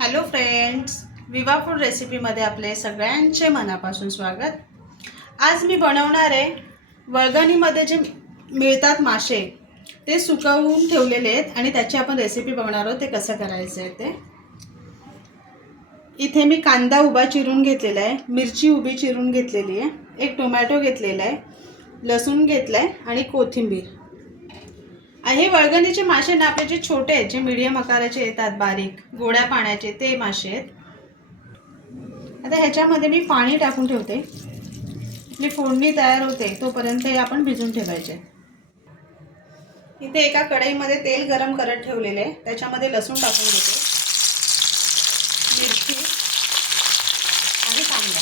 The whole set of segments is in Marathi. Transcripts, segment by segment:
हॅलो फ्रेंड्स विवा फूड रेसिपीमध्ये आपले सगळ्यांचे मनापासून स्वागत. आज मी बनवणार आहे वळगणीमध्ये जे मिळतात मासे ते सुकवून ठेवलेले आहेत आणि त्याची आपण रेसिपी बघणार आहोत ते कसं करायचं आहे ते. इथे मी कांदा उभा चिरून घेतलेला आहे मिरची उभी चिरून घेतलेली आहे एक टोमॅटो घेतलेला आहे लसूण घेतला आहे आणि कोथिंबीर. हे वळगणीचे मासे ना आपले जे छोटे आहेत जे मीडियम आकाराचे येतात बारीक गोड्या पाण्याचे ते मासे आहेत. आता ह्याच्यामध्ये मी पाणी टाकून ठेवते. आपली फोडणी तयार होते तोपर्यंत हे आपण भिजून ठेवायचे. इथे एका कढईमध्ये तेल गरम करत ठेवलेले आहे. त्याच्यामध्ये लसूण टाकून घेते मिरची आणि कांदा.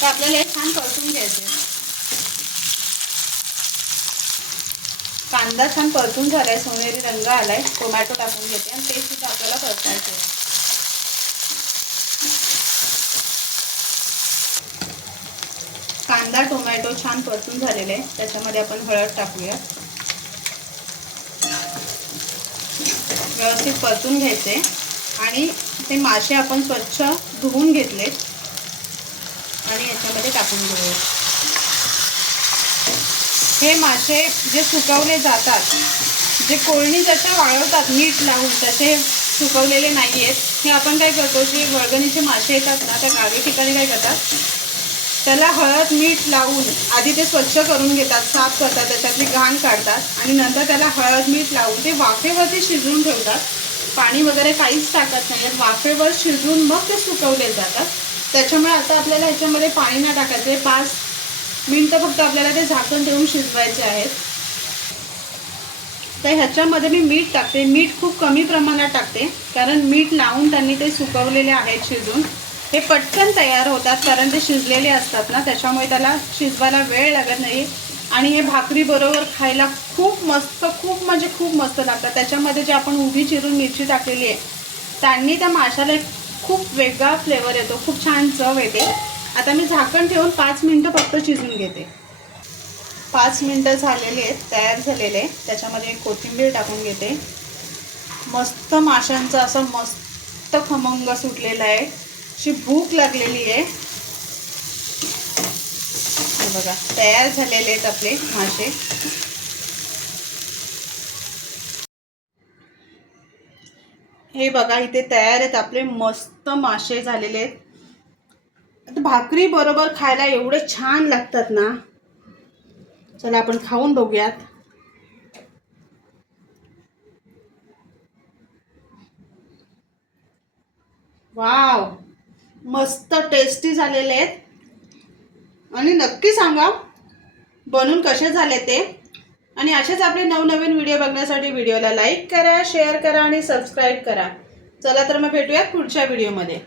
तर आपल्याला हे छान परतून घ्यायचे कांदा छान परतून झालाय सोनेरी रंग आलाय. टोमॅटो टाकून घेते आणि ते सुद्धा आपल्याला परतायचे कांदा टोमॅटो छान परतून झालेले आहे त्याच्यामध्ये आपण हळद टाकूया व्यवस्थित परतून घ्यायचे. आणि ते मासे आपण स्वच्छ धुवून घेतलेत. आणि याच्यामध्ये टाकून घेऊया हे मासे जे सुकवले जातात जे कोळणी जसे वाळवतात मीठ लावून तसे सुकवलेले नाही आहेत हे आपण काय करतो जे वळगणीचे मासे येतात ना त्या गावी ठिकाणी काय करतात? त्याला हळद मीठ लावून आधी ते स्वच्छ करून घेतात साफ करतात त्याच्यातली घाण काढतात आणि नंतर त्याला हळद मीठ लावून ते वाफेवरती शिजवून ठेवतात. पाणी वगैरे काहीच टाकत नाही वाफेवर शिजवून मग ते सुकवले जातात. त्याच्यामुळे आता आपल्याला ह्याच्यामध्ये पाणी नाही आहे पाच मिनटं फक्त आपल्याला ते झाकण ठेवून शिजवायचे आहेत. तर ह्याच्यामध्ये मी मीठ टाकते. मीठ खूप कमी प्रमाणात टाकते. कारण मीठ लावून त्यांनी ते सुकवलेले आहेत शिजून. हे पटकन तयार होतात कारण ते शिजलेले असतात ना त्याच्यामुळे त्याला शिजवायला वेळ लागत नाही. आणि हे भाकरी बरोबर खायला खूप मस्त खूप म्हणजे खूप मस्त लागतात. त्याच्यामध्ये जे आपण उभी चिरून मिरची टाकलेली आहे त्यांनी त्या माशाला एक खूप वेगळा फ्लेवर येतो. खूप छान चव येते. आता मी झाकण ठेवून पाच मिनटं फक्त शिजून घेते. पाच मिनटं झालेली आहेत तयार झालेले त्याच्यामध्ये कोथिंबीर टाकून घेते. मस्त माशांचा असं मस्त खमंग सुटलेला आहे. अशी भूक लागलेली आहे. हे बघा तयार झालेले आहेत आपले मासे. हे बघा इथे तयार आहेत आपले मस्त मासे झालेले आहेत. भाकरी बरोबर खायला एवढे छान लागतात ना. चला आपण खाऊन बघूयात. वाव मस्त टेस्टी झालेले आहेत. आणि नक्की सांगा बनून कसे झाले ते. आणि असेच आपले नवनवीन व्हिडिओ बघण्यासाठी व्हिडिओला लाईक करा शेअर करा आणि सबस्क्राईब करा. चला तर मग भेटूयात पुढच्या व्हिडिओमध्ये